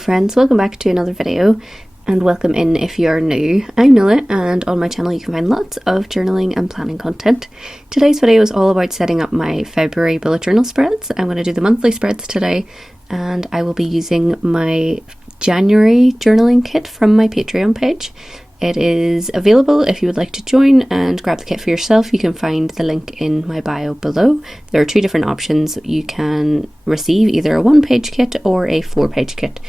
friends, welcome back to another video and welcome in if you're new. I'm Nuala and on my channel you can find lots of journaling and planning content. Today's video is all about setting up my February bullet journal spreads. I'm going to do the monthly spreads today and I will be using my January journaling kit from my Patreon page. It is available if you would like to join and grab the kit for yourself. You can find the link in my bio below. There are two different options. You can receive either a 1-page kit or a 4-page kit.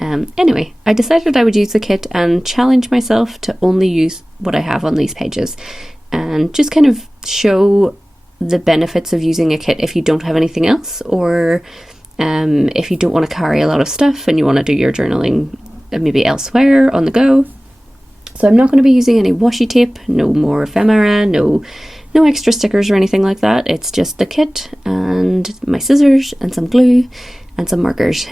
Anyway, I decided I would use the kit and challenge myself to only use what I have on these pages and just kind of show the benefits of using a kit if you don't have anything else, or if you don't want to carry a lot of stuff and you want to do your journaling maybe elsewhere on the go. So I'm not going to be using any washi tape, no more ephemera, no extra stickers or anything like that. It's just the kit and my scissors and some glue and some markers.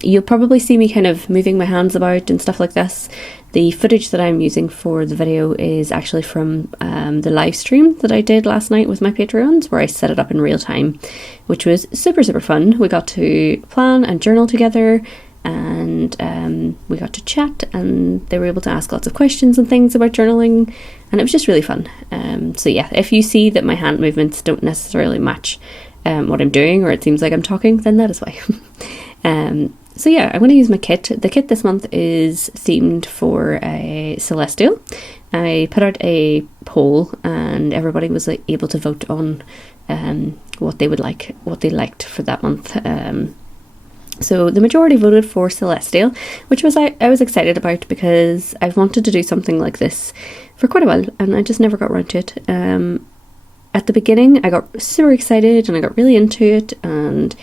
You'll probably see me kind of moving my hands about and stuff like this. The footage that I'm using for the video is actually from the live stream that I did last night with my Patreons, where I set it up in real time, which was super fun. We got to plan and journal together, and we got to chat, and they were able to ask lots of questions and things about journaling, and it was just really fun. So yeah, if you see that my hand movements don't necessarily match what I'm doing, or it seems like I'm talking, then that is why. So yeah, I'm going to use my kit. The kit this month is themed for a Celestial. I put out a poll and everybody was able to vote on what they liked for that month. So the majority voted for Celestial, which was I was excited about because I've wanted to do something like this for quite a while and I just never got around to it. At the beginning I got super excited and I got really into it, and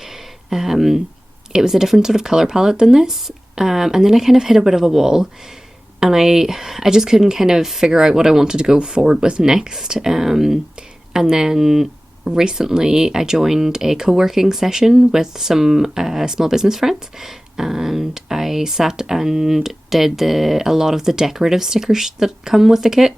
it was a different sort of colour palette than this, and then I kind of hit a bit of a wall and I just couldn't kind of figure out what I wanted to go forward with next. And then recently I joined a co-working session with some small business friends, and I sat and did a lot of the decorative stickers that come with the kit,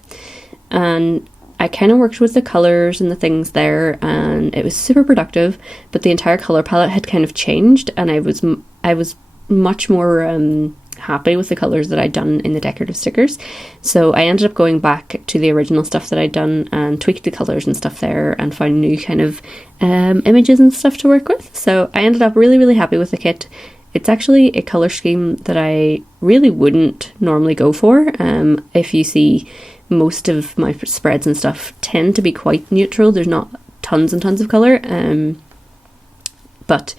and I kind of worked with the colours and the things there, and it was super productive, but the entire colour palette had kind of changed, and I was much more happy with the colours that I'd done in the decorative stickers. So I ended up going back to the original stuff that I'd done and tweaked the colours and stuff there and found new kind of images and stuff to work with. So I ended up really happy with the kit. It's actually a colour scheme that I really wouldn't normally go for. If you see, most of my spreads and stuff tend to be quite neutral. There's not tons and tons of colour. But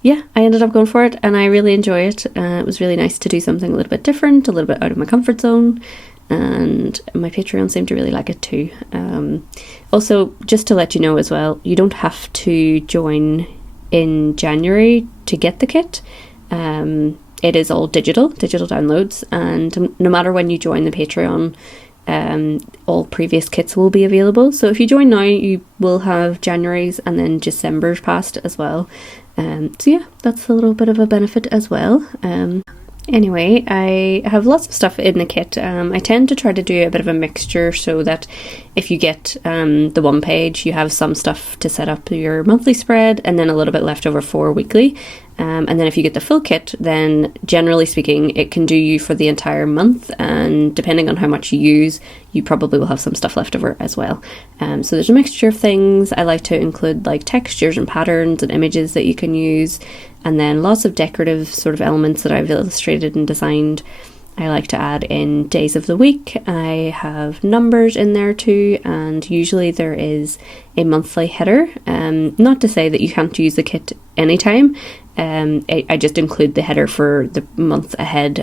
yeah, I ended up going for it and I really enjoy it. It was really nice to do something a little bit different, a little bit out of my comfort zone, and my Patreon seemed to really like it too. Also, just to let you know as well, you don't have to join in January to get the kit. It is all digital downloads, and no matter when you join the Patreon, all previous kits will be available. So if you join now, you will have January's and then December's past as well. So yeah, that's a little bit of a benefit as well. Anyway, I have lots of stuff in the kit. I tend to try to do a bit of a mixture so that if you get the 1 page, you have some stuff to set up your monthly spread and then a little bit left over for weekly. And then if you get the full kit, then generally speaking, it can do you for the entire month. And depending on how much you use, you probably will have some stuff left over as well. So there's a mixture of things. I like to include like textures and patterns and images that you can use. And then lots of decorative sort of elements that I've illustrated and designed. I like to add in days of the week. I have numbers in there too, and usually there is a monthly header. Not to say that you can't use the kit anytime. I just include the header for the month ahead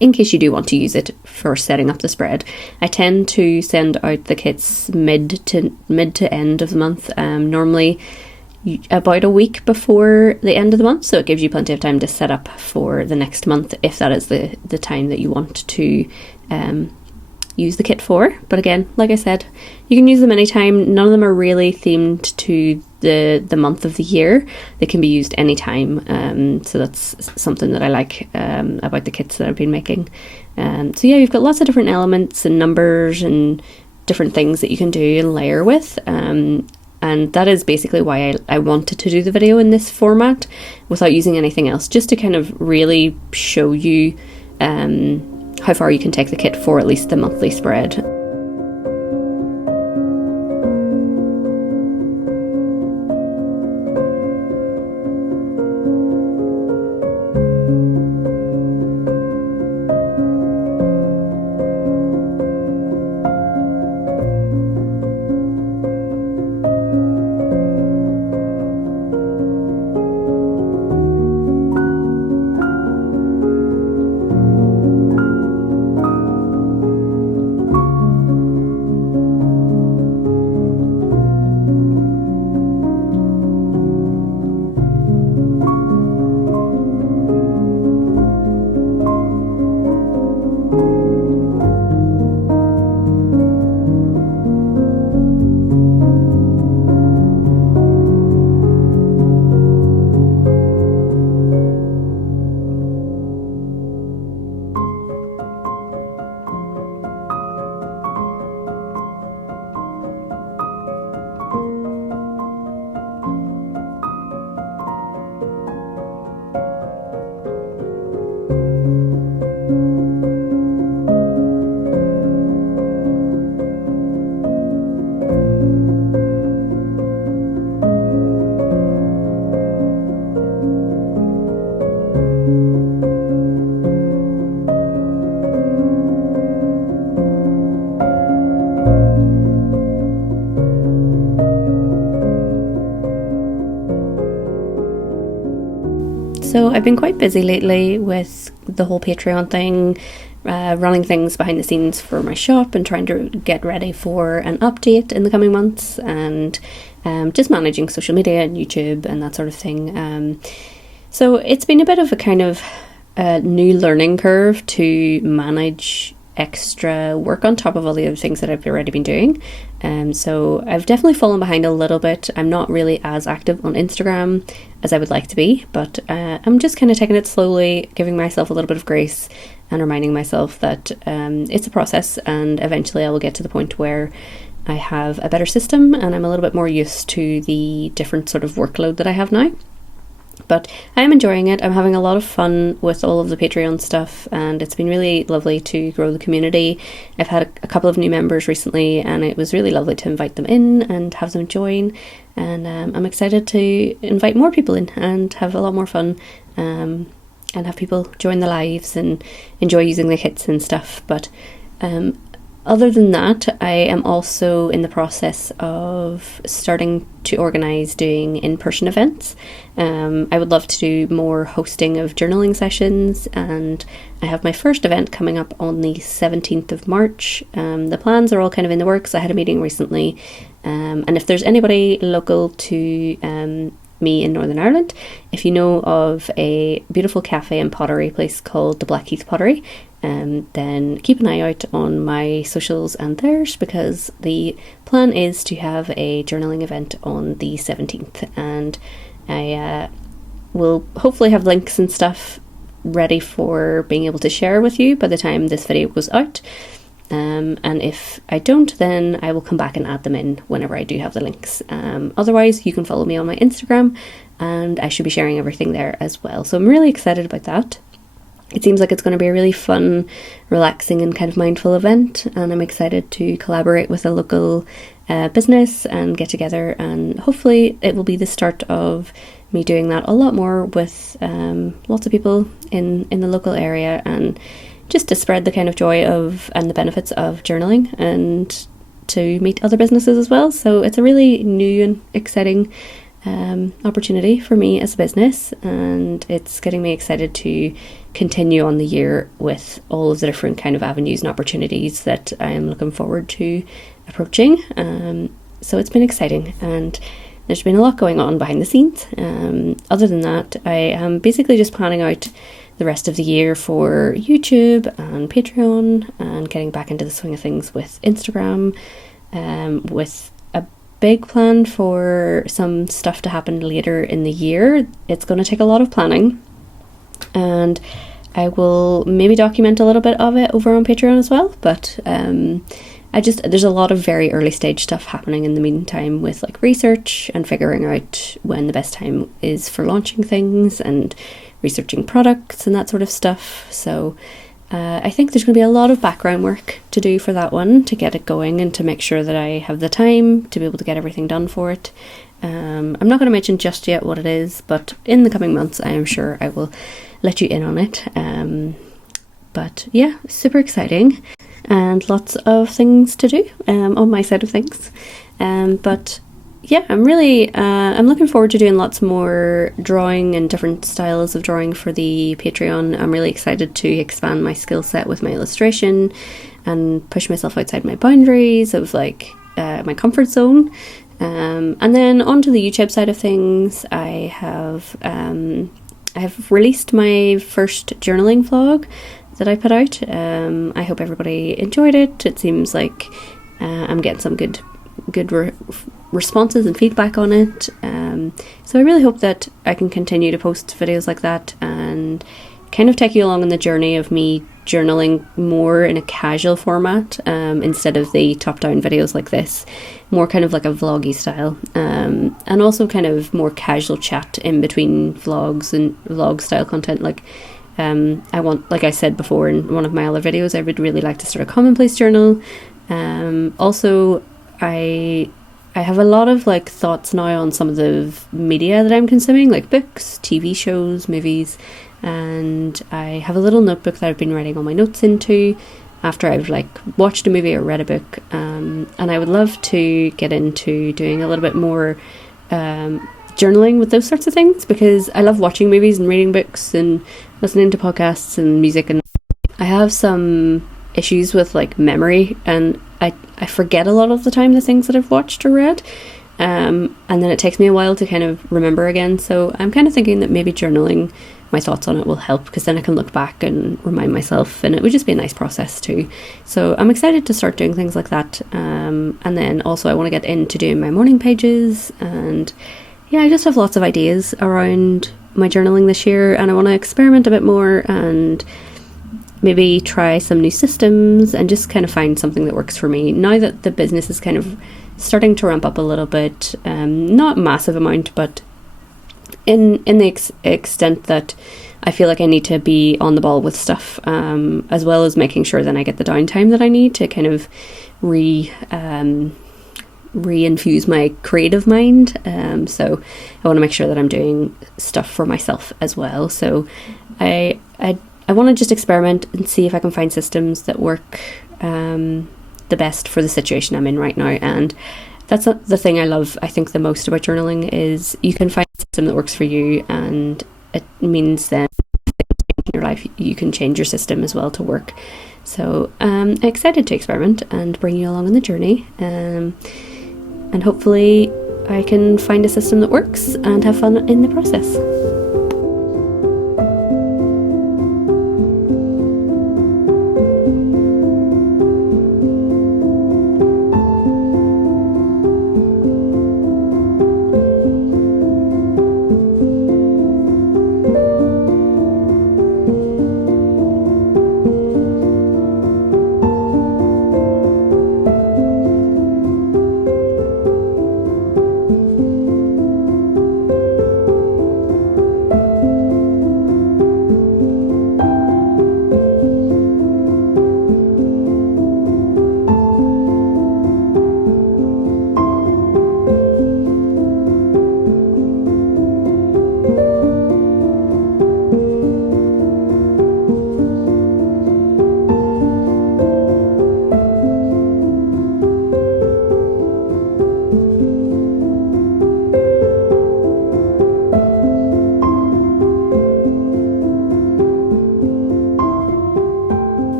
in case you do want to use it for setting up the spread. I tend to send out the kits mid to end of the month, normally about a week before the end of the month, so it gives you plenty of time to set up for the next month if that is the time that you want to use the kit for. But again, like I said, you can use them anytime. None of them are really themed to the month of the year. They can be used anytime, so that's something that I like about the kits that I've been making. So yeah, you've got lots of different elements and numbers and different things that you can do and layer with. and that is basically why I wanted to do the video in this format without using anything else, just to kind of really show you how far you can take the kit for at least the monthly spread. So I've been quite busy lately with the whole Patreon thing, running things behind the scenes for my shop and trying to get ready for an update in the coming months, and just managing social media and YouTube and that sort of thing. So it's been a bit of a kind of new learning curve to manage extra work on top of all the other things that I've already been doing. So I've definitely fallen behind a little bit. I'm not really as active on Instagram as I would like to be, but I'm just kind of taking it slowly, giving myself a little bit of grace and reminding myself that it's a process, and eventually I will get to the point where I have a better system and I'm a little bit more used to the different sort of workload that I have now. But I'm enjoying it. I'm having a lot of fun with all of the Patreon stuff, and it's been really lovely to grow the community. I've had a couple of new members recently, and it was really lovely to invite them in and have them join. And I'm excited to invite more people in and have a lot more fun, and have people join the lives and enjoy using the kits and stuff. But other than that, I am also in the process of starting to organise doing in-person events. I would love to do more hosting of journaling sessions, and I have my first event coming up on the 17th of March. The plans are all kind of in the works. I had a meeting recently, and if there's anybody local to me in Northern Ireland, if you know of a beautiful cafe and pottery place called the Blackheath Pottery, then keep an eye out on my socials and theirs, because the plan is to have a journaling event on the 17th, and I will hopefully have links and stuff ready for being able to share with you by the time this video goes out. And if I don't, then I will come back and add them in whenever I do have the links. Otherwise, you can follow me on my Instagram, and I should be sharing everything there as well. So I'm really excited about that. It seems like it's going to be a really fun, relaxing and kind of mindful event, and I'm excited to collaborate with a local business and get together, and hopefully it will be the start of me doing that a lot more with lots of people in the local area, and just to spread the kind of joy of and the benefits of journaling, and to meet other businesses as well. So it's a really new and exciting opportunity for me as a business, and it's getting me excited to continue on the year with all of the different kind of avenues and opportunities that I am looking forward to approaching. So it's been exciting, and there's been a lot going on behind the scenes. Other than that, I am basically just planning out the rest of the year for YouTube and Patreon, and getting back into the swing of things with Instagram, with a big plan for some stuff to happen later in the year. It's going to take a lot of planning, and I will maybe document a little bit of it over on Patreon as well, but I there's a lot of very early stage stuff happening in the meantime with like research and figuring out when the best time is for launching things and researching products and that sort of stuff. So I think there's going to be a lot of background work to do for that one to get it going and to make sure that I have the time to be able to get everything done for it. I'm not going to mention just yet what it is, but in the coming months I am sure I will let you in on it. But yeah, super exciting and lots of things to do on my side of things. But yeah, I'm looking forward to doing lots more drawing and different styles of drawing for the Patreon. I'm really excited to expand my skill set with my illustration and push myself outside my boundaries of like my comfort zone. And then onto the YouTube side of things, I have released my first journaling vlog that I put out. I hope everybody enjoyed it. It seems like I'm getting some good responses and feedback on it. So I really hope that I can continue to post videos like that and kind of take you along on the journey of me journaling more in a casual format instead of the top-down videos like this, more kind of like a vloggy style, and also kind of more casual chat in between vlogs and vlog style content. Like I want, like I said before in one of my other videos, I would really like to start a commonplace journal. Also, I have a lot of like thoughts now on some of the media that I'm consuming, like books, TV shows, movies, and I have a little notebook that I've been writing all my notes into after I've like watched a movie or read a book, and I would love to get into doing a little bit more journaling with those sorts of things, because I love watching movies and reading books and listening to podcasts and music, and I have some issues with like memory, and I forget a lot of the time the things that I've watched or read, and then it takes me a while to kind of remember again. So I'm kind of thinking that maybe journaling my thoughts on it will help, because then I can look back and remind myself, and it would just be a nice process too. So I'm excited to start doing things like that, and then also I want to get into doing my morning pages, and yeah, I just have lots of ideas around my journaling this year, and I want to experiment a bit more and maybe try some new systems and just kind of find something that works for me now that the business is kind of starting to ramp up a little bit, not massive amount, but in the extent that I feel like I need to be on the ball with stuff, as well as making sure that I get the downtime that I need to kind of re-infuse my creative mind. So I want to make sure that I'm doing stuff for myself as well. So I want to just experiment and see if I can find systems that work the best for the situation I'm in right now. And that's the thing I love, I think, the most about journaling, is you can find a system that works for you, and it means then in your life you can change your system as well to work. So I'm excited to experiment and bring you along on the journey, and hopefully I can find a system that works and have fun in the process.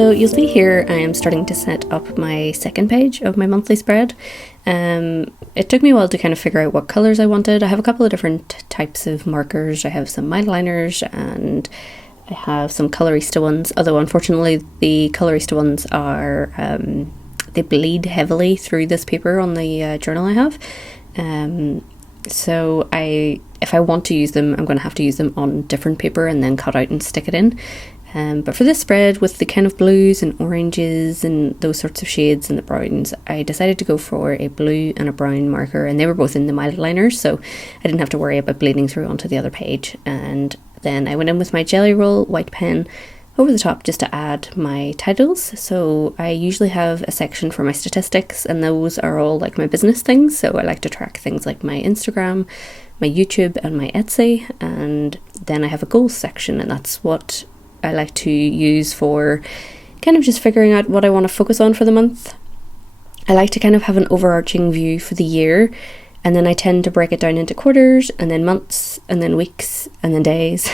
So you'll see here I am starting to set up my second page of my monthly spread. It took me a while to kind of figure out what colours I wanted. I have a couple of different types of markers. I have some mild liners and I have some colorista ones, although unfortunately the colorista ones are, they bleed heavily through this paper on the journal I have. So if I want to use them, I'm going to have to use them on different paper and then cut out and stick it in. But for this spread, with the kind of blues and oranges and those sorts of shades and the browns, I decided to go for a blue and a brown marker, and they were both in the mild liners, so I didn't have to worry about bleeding through onto the other page. And then I went in with my Jelly Roll white pen over the top just to add my titles. So I usually have a section for my statistics, and those are all like my business things. So I like to track things like my Instagram, my YouTube and my Etsy, and then I have a goals section, and that's what I like to use for kind of just figuring out what I want to focus on for the month. I like to kind of have an overarching view for the year, and then I tend to break it down into quarters and then months and then weeks and then days.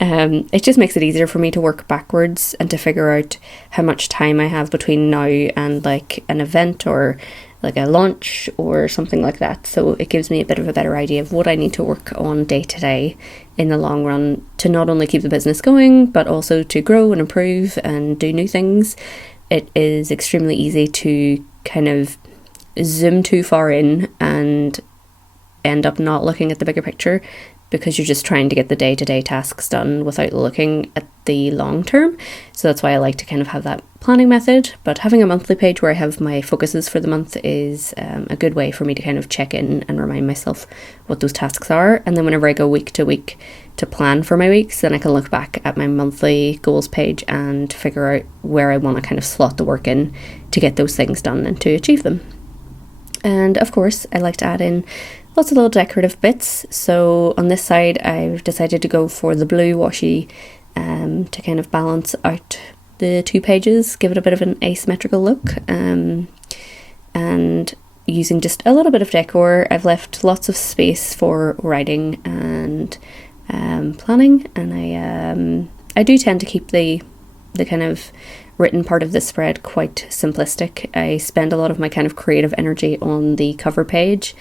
It just makes it easier for me to work backwards and to figure out how much time I have between now and like an event or like a launch or something like that. So it gives me a bit of a better idea of what I need to work on day to day in the long run to not only keep the business going, but also to grow and improve and do new things. It is extremely easy to kind of zoom too far in and end up not looking at the bigger picture because you're just trying to get the day-to-day tasks done without looking at the long term. So that's why I like to kind of have that planning method. But having a monthly page where I have my focuses for the month is a good way for me to kind of check in and remind myself what those tasks are. And then whenever I go week to week to plan for my weeks, then I can look back at my monthly goals page and figure out where I want to kind of slot the work in to get those things done and to achieve them. And of course, I like to add in lots of little decorative bits. So on this side, I've decided to go for the blue washi to kind of balance out the two pages, give it a bit of an asymmetrical look. And using just a little bit of decor, I've left lots of space for writing and planning. And I do tend to keep the kind of written part of the spread quite simplistic. I spend a lot of my kind of creative energy on the cover page,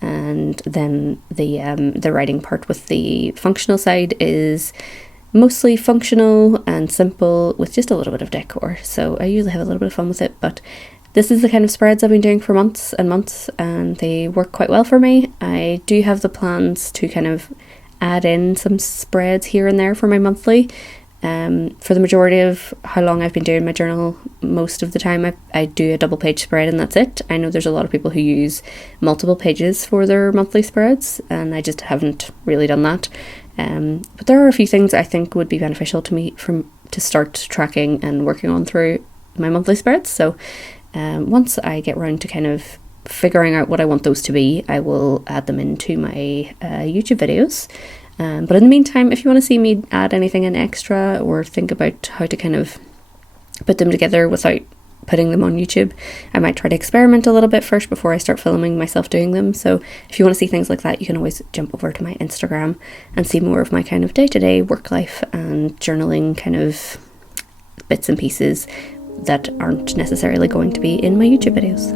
and then the writing part with the functional side is mostly functional and simple with just a little bit of decor. So I usually have a little bit of fun with it, but this is the kind of spreads I've been doing for months and months, and they work quite well for me. I do have the plans to kind of add in some spreads here and there for my monthly. For the majority of how long I've been doing my journal, most of the time I do a double page spread and that's it. I know there's a lot of people who use multiple pages for their monthly spreads, and I just haven't really done that. But there are a few things I think would be beneficial to me to start tracking and working on through my monthly spreads. So once I get around to kind of figuring out what I want those to be, I will add them into my YouTube videos. But in the meantime, if you want to see me add anything in extra or think about how to kind of put them together without putting them on YouTube, I might try to experiment a little bit first before I start filming myself doing them. So if you want to see things like that, you can always jump over to my Instagram and see more of my kind of day-to-day work life and journaling kind of bits and pieces that aren't necessarily going to be in my YouTube videos.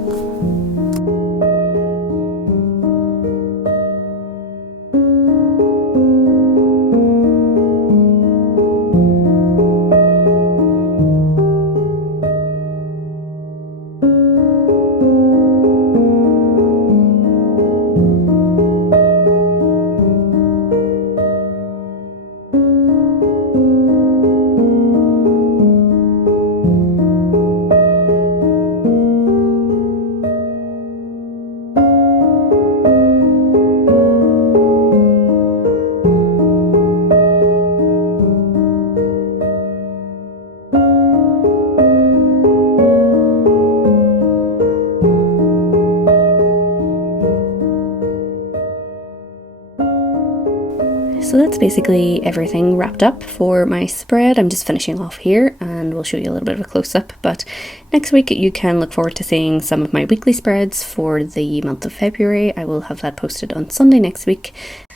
So that's basically everything wrapped up for my spread. I'm just finishing off here and we'll show you a little bit of a close-up, but next week you can look forward to seeing some of my weekly spreads for the month of February. I will have that posted on Sunday next week.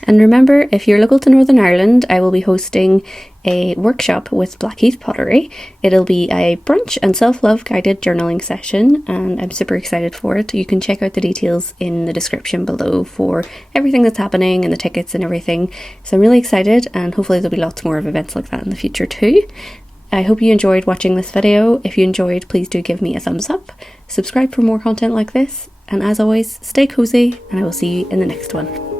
And remember, if you're local to Northern Ireland, I will be hosting a workshop with Blackheath Pottery. It'll be a brunch and self-love guided journaling session, and I'm super excited for it. You can check out the details in the description below for everything that's happening and the tickets and everything. So I'm really excited, and hopefully there'll be lots more of events like that in the future too. I hope you enjoyed watching this video. If you enjoyed, please do give me a thumbs up, subscribe for more content like this, and as always, stay cozy, and I will see you in the next one.